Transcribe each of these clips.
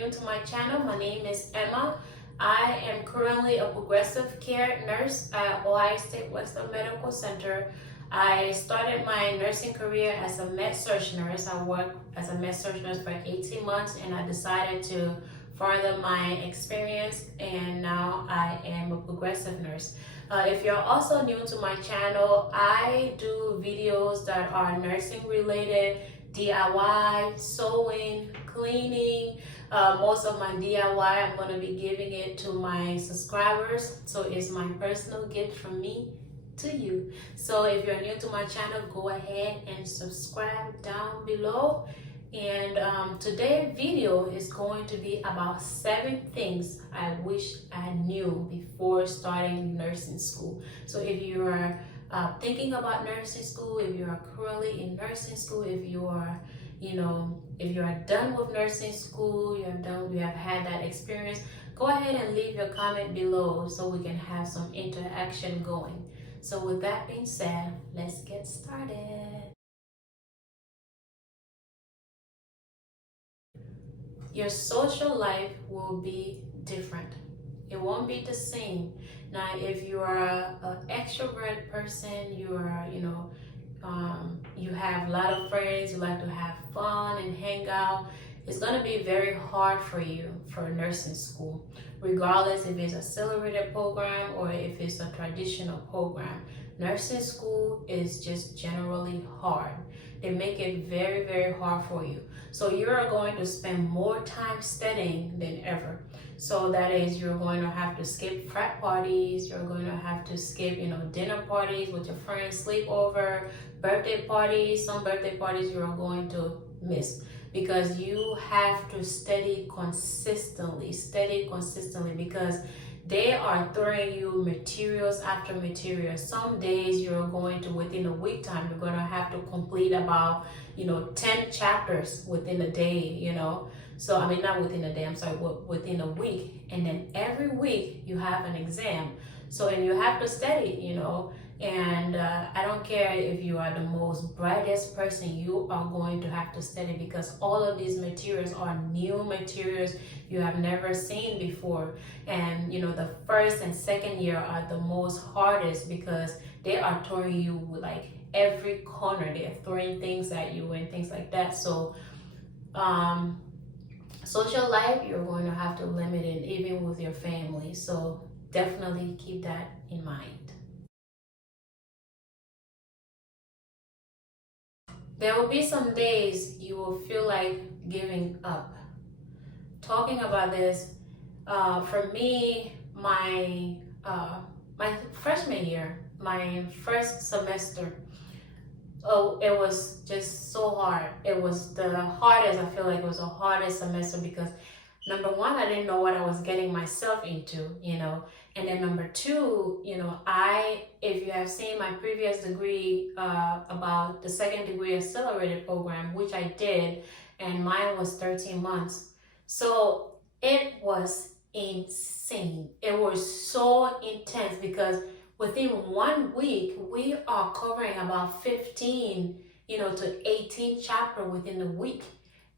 new to my channel, my name is Emma. I am currently a progressive care nurse at Ohio State Western Medical Center. I started my nursing career as a med-surg nurse. I worked as a med-surg nurse for 18 months and I decided to further my experience, and now I am a progressive nurse. If you're also new to my channel, I do videos that are nursing related, DIY, sewing, cleaning. Most of my DIY, I'm going to be giving it to my subscribers. So it's my personal gift from me to you. So if you're new to my channel, go ahead and subscribe down below. And today's video is going to be about 7 things I wish I knew before starting nursing school. So if you are thinking about nursing school, if you are currently in nursing school, if you are, if you are done with nursing school, you have had that experience, go ahead and leave your comment below so we can have some interaction going. So with that being said, let's get started. Your social life will be different. It won't be the same. Now, if you are an extrovert person, you are, you have a lot of friends, you like to have fun and hang out, it's going to be very hard for you for nursing school, regardless if it's a accelerated program or if it's a traditional program. Nursing school is just generally hard. They make it very, very hard for you. So you're going to spend more time studying than ever. So that is, you're going to have to skip frat parties, you're going to have to skip, dinner parties with your friends, sleepover, birthday parties. Some birthday parties you're going to miss because you have to study consistently because they are throwing you materials after materials. Some days you're going to, within a week time, you're going to have to complete about, 10 chapters within a day, So, I mean, not within a day, I'm sorry, within a week. And then every week you have an exam. So, and you have to study, and I don't care if you are the most brightest person, you are going to have to study because all of these materials are new materials you have never seen before. And the first and second year are the most hardest because they are throwing you like every corner. They're throwing things at you and things like that. So social life, you're going to have to limit it even with your family. So definitely keep that in mind. There will be some days you will feel like giving up. Talking about this, for me, my freshman year, my first semester, it was just so hard. It was the hardest, I feel like it was the hardest semester because number one, I didn't know what I was getting myself into, and then number two, if you have seen my previous degree about the second degree accelerated program, which I did, and mine was 13 months. So it was insane. It was so intense because within 1 week, we are covering about 15, to 18 chapters within a week.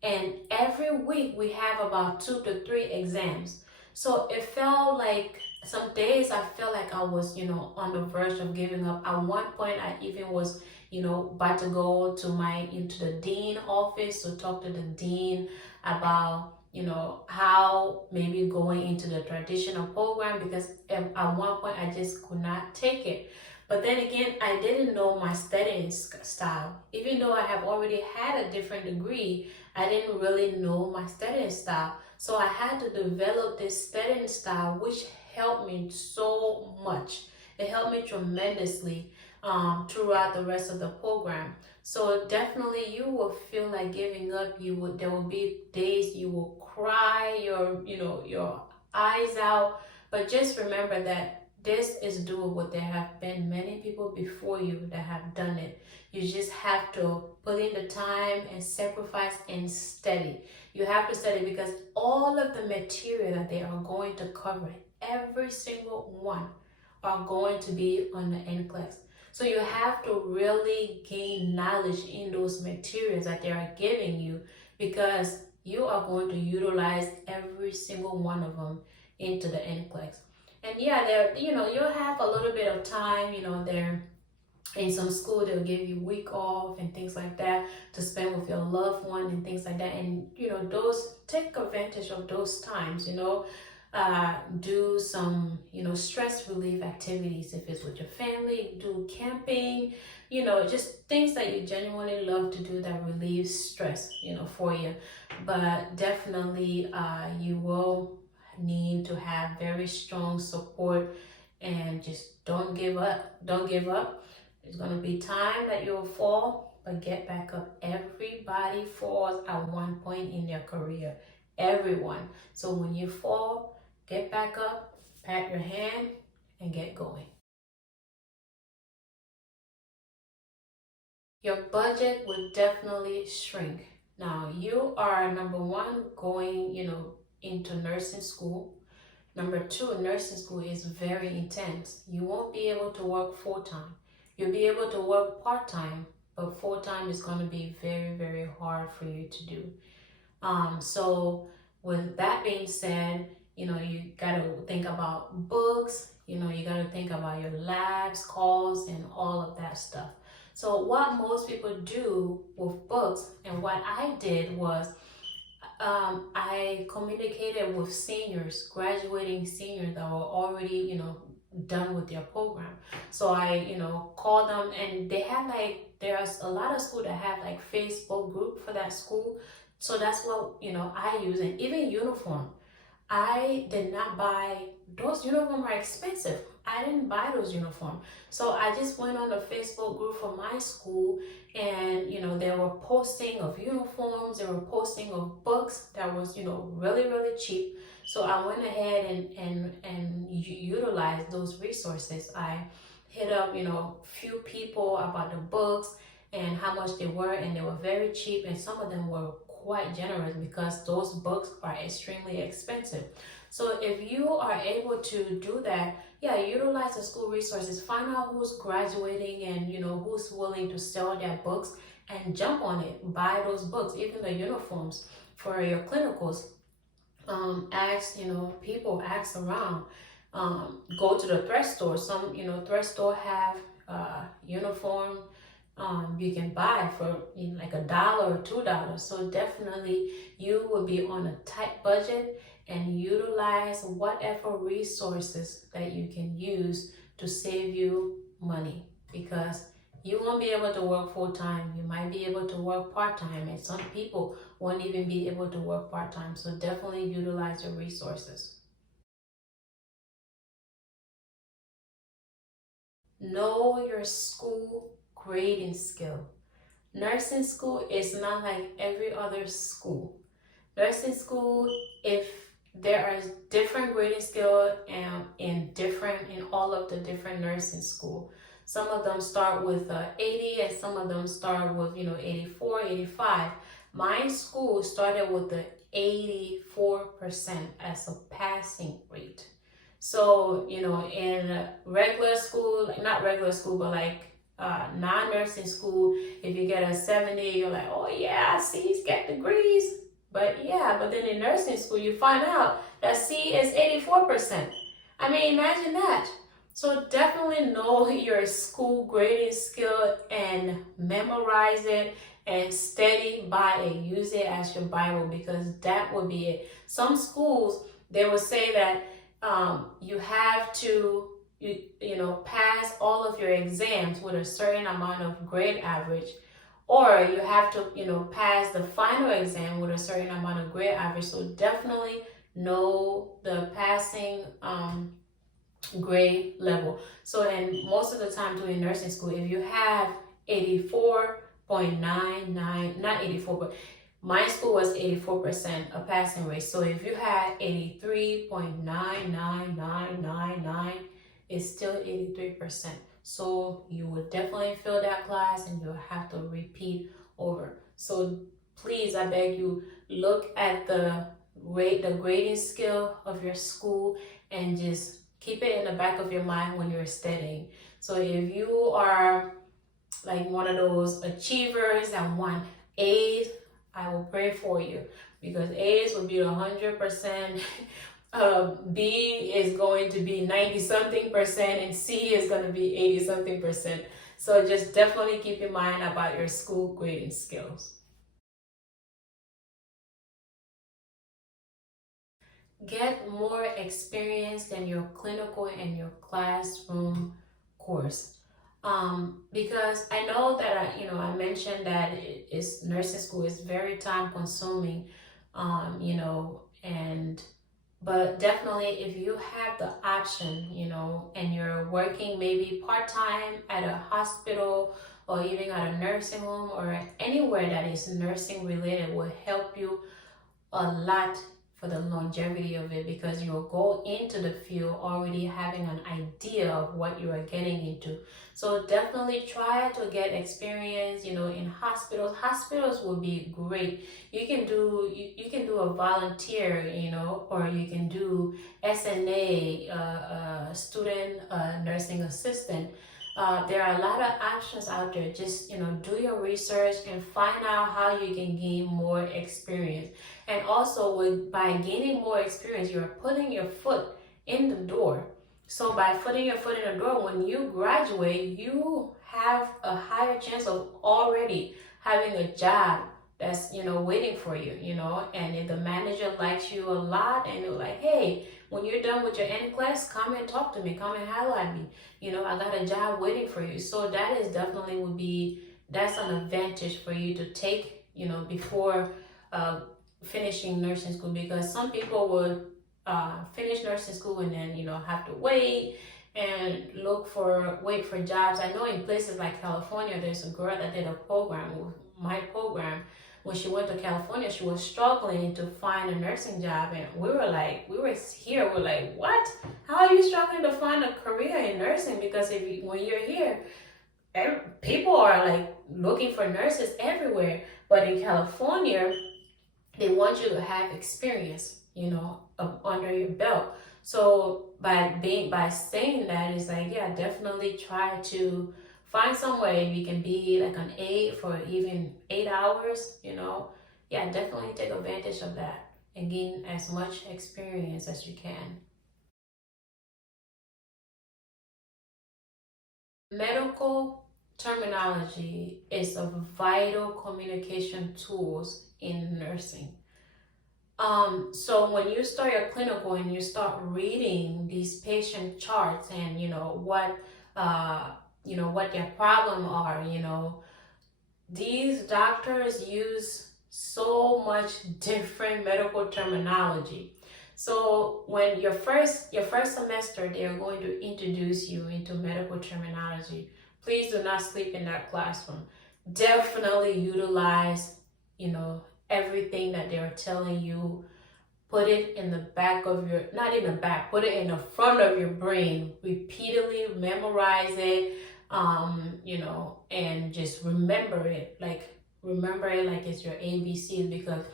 And every week we have about 2 to 3 exams. So it felt like some days I felt like I was, on the verge of giving up. At one point I even was, about to go to into the dean office to talk to the dean about, how maybe going into the traditional program because at one point I just could not take it. But then again, I didn't know my studying style. Even though I have already had a different degree, I didn't really know my studying style. So I had to develop this studying style, which helped me so much. It helped me tremendously throughout the rest of the program. So definitely you will feel like giving up. There will be days you will cry your eyes out. But just remember that this is doable. There have been many people before you that have done it. You just have to put in the time and sacrifice and study. You have to study because all of the material that they are going to cover, every single one, are going to be on the NCLEX. So you have to really gain knowledge in those materials that they are giving you because you are going to utilize every single one of them into the NCLEX. And yeah, there, you'll have a little bit of time, there in some school they'll give you week off and things like that to spend with your loved one and things like that. And those, take advantage of those times, do some stress relief activities. If it's with your family, do camping, just things that you genuinely love to do that relieves stress for you. But definitely you will need to have very strong support, and just don't give up. There's going to be time that you'll fall, but get back up. Everybody falls at one point in their career. Everyone. So when you fall, get back up, pat your hand, and get going. Your budget will definitely shrink. Now, you are, number one, going, into nursing school. Number two, nursing school is very intense. You won't be able to work full-time. You'll be able to work part-time, but full-time is going to be very, very hard for you to do. So with that being said, you got to think about books, you got to think about your labs, calls, and all of that stuff. So what most people do with books, and what I did was, I communicated with seniors, graduating seniors that were already, done with their program. So I, called them, and they had there's a lot of school that have Facebook group for that school. So that's what, I use. And even uniform, I did not buy, those uniforms are expensive. I didn't buy those uniforms. So I just went on the Facebook group for my school, and they were posting of uniforms, they were posting of books that was really, really cheap. So I went ahead and utilized those resources. I hit up few people about the books and how much they were, and they were very cheap, and some of them were quite generous because those books are extremely expensive. So if you are able to do that, yeah, utilize the school resources, find out who's graduating and who's willing to sell their books, and jump on it, buy those books, even the uniforms for your clinicals. Ask people, ask around, go to the thrift store. Some thrift store have uniform you can buy for like $1 or $2. So definitely you will be on a tight budget, and utilize whatever resources that you can use to save you money, because you won't be able to work full-time. You might be able to work part-time, and some people won't even be able to work part-time. So definitely utilize your resources. Know your school grading skill. Nursing school is not like every other school. Nursing school, if there are different grading scale and in all of the different nursing school. Some of them start with 80, and some of them start with 84, 85. My school started with the 84% as a passing rate. So in regular school, not regular school, but non-nursing school, if you get a 70, you're like, oh yeah, C's get degrees. But then in nursing school, you find out that C is 84%. I mean, imagine that. So definitely know your school grading skill and memorize it, and study by it. Use it as your Bible, because that will be it. Some schools, they will say that you have to pass all of your exams with a certain amount of grade average, or you have to pass the final exam with a certain amount of grade average. So definitely know the passing grade level. So, and most of the time during nursing school, if you have 84.99, not 84, but my school was 84% a passing rate. So if you had 83.99999, it's still 83%. So you would definitely fail that class, and you'll have to repeat over. So please, I beg you, look at the grading skill of your school, and just keep it in the back of your mind when you're studying. So if you are like one of those achievers that want A's, I will pray for you. because A's will be 100%, B is going to be 90 something percent, and C is going to be 80 something percent. So just definitely keep in mind about your school grading skills. Get more experience than your clinical and your classroom course. Because I know that I mentioned that it's nursing school is very time consuming, and but definitely if you have the option, and you're working maybe part-time at a hospital or even at a nursing home or anywhere that is nursing related, will help you a lot for the longevity of it, because you will go into the field already having an idea of what you are getting into. So definitely try to get experience, in hospitals. Hospitals will be great. You can do a volunteer, or you can do SNA, student nursing assistant. There are a lot of options out there. Just do your research and find out how you can gain more experience. And also, by gaining more experience, you're putting your foot in the door. So by putting your foot in the door, when you graduate, you have a higher chance of already having a job that's waiting for you. And if the manager likes you a lot and they're like, hey, when you're done with your NCLEX, come and talk to me, come and highlight me. I got a job waiting for you. So that is definitely that's an advantage for you to take, before finishing nursing school, because some people would finish nursing school and then have to wait and wait for jobs. I know in places like California, there's a girl that did a program with my program. When she went to California, she was struggling to find a nursing job, and we're like, what? How are you struggling to find a career in nursing? Because when you're here, people are like looking for nurses everywhere, but in California, they want you to have experience, under your belt. So by saying that, it's like, yeah, definitely try to find some way you can be like an aide for even 8 hours. Yeah, definitely take advantage of that and gain as much experience as you can. Medical terminology is a vital communication tools in nursing. So when you start your clinical and you start reading these patient charts and what their problem are, these doctors use so much different medical terminology. So when your first semester, they are going to introduce you into medical terminology. Please do not sleep in that classroom. Definitely utilize, everything that they're telling you. Put it in the back of your, not in the back, put it in the front of your brain. Repeatedly memorize it, and just remember it like it's your ABCs, because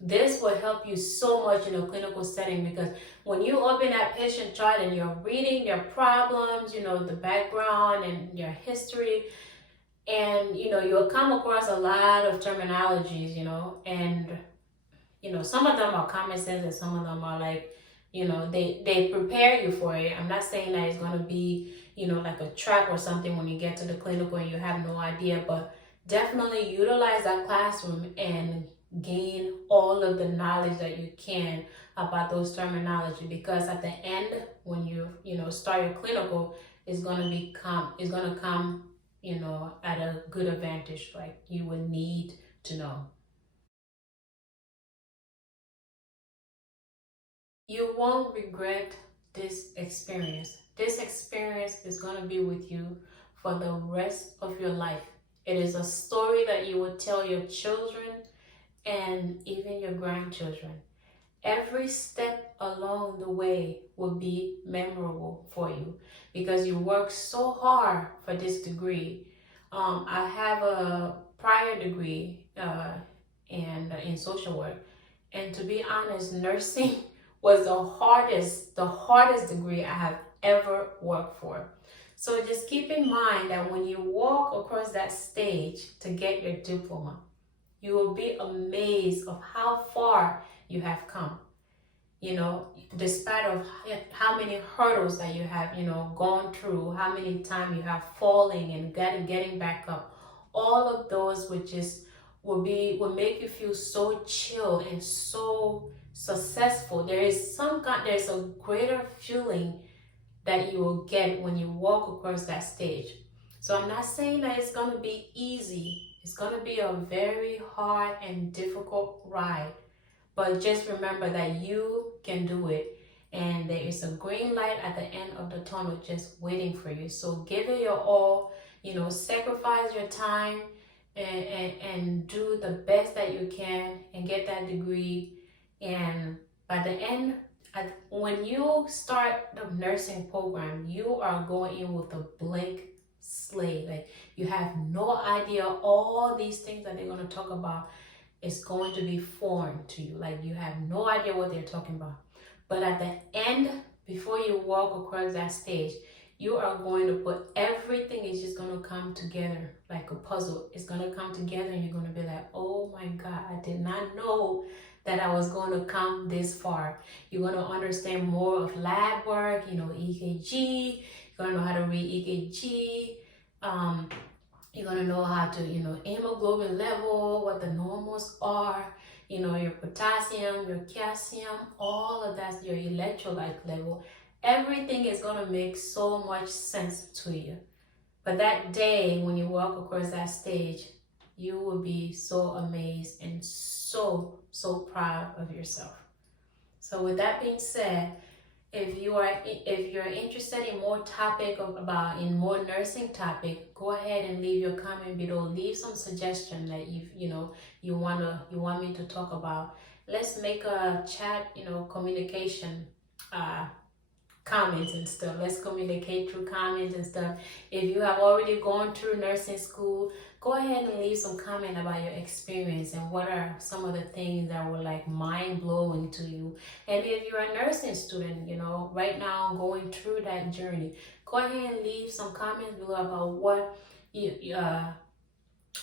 this will help you so much in a clinical setting. Because when you open that patient chart and you're reading their problems, the background and your history, and you'll come across a lot of terminologies, and some of them are common sense and some of them are like, they prepare you for it. I'm not saying that it's going to be, like a trap or something when you get to the clinical and you have no idea, but definitely utilize that classroom and gain all of the knowledge that you can about those terminology, because at the end, when start your clinical, it's going to come at a good advantage, like you would need to know. You won't regret this experience. This experience is going to be with you for the rest of your life. It is a story that you will tell your children and even your grandchildren. Every step along the way will be memorable for you, because you worked so hard for this degree. I have a prior degree and in social work, and to be honest, nursing was the hardest degree I have ever worked for. So just keep in mind that when you walk across that stage to get your diploma, You will be amazed of how far you have come. Despite of how many hurdles that you have, gone through, how many times you have falling and getting back up, all of those will make you feel so chill and so successful. There's a greater feeling that you will get when you walk across that stage. So I'm not saying that it's going to be easy. It's going to be a very hard and difficult ride. But just remember that you can do it. And there is a green light at the end of the tunnel just waiting for you. So give it your all, sacrifice your time and do the best that you can and get that degree. And by the end, when you start the nursing program, you are going in with a blank slate. Like, you have no idea all these things that they're going to talk about is going to be foreign to you. Like, you have no idea what they're talking about. But at the end, before you walk across that stage, you are going to put everything is just going to come together like a puzzle. It's going to come together and you're going to be like, oh my God, I did not know that I was going to come this far. You're going to understand more of lab work, EKG. You're going to know how to read EKG. You're going to know how to, hemoglobin level, what the normals are, your potassium, your calcium, all of that, your electrolyte level. Everything is going to make so much sense to you. But that day when you walk across that stage, you will be so amazed and so proud of yourself. So with that being said, if you're interested in more more nursing topic, go ahead and leave your comment below. Leave some suggestion that you want me to talk about. Let's make a chat, communication, comments and stuff. Let's communicate through comments and stuff. If you have already gone through nursing school, go ahead and leave some comment about your experience and what are some of the things that were like mind-blowing to you. And if you're a nursing student, right now going through that journey, go ahead and leave some comments below about what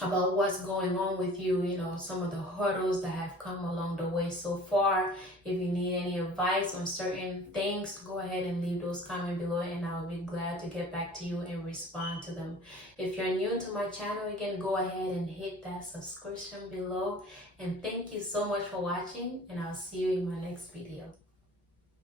about what's going on with you, some of the hurdles that have come along the way so far. If you need any advice on certain things, go ahead and leave those comments below and I'll be glad to get back to you and respond to them. If you're new to my channel, again, go ahead and hit that subscription below. And thank you so much for watching, and I'll see you in my next video.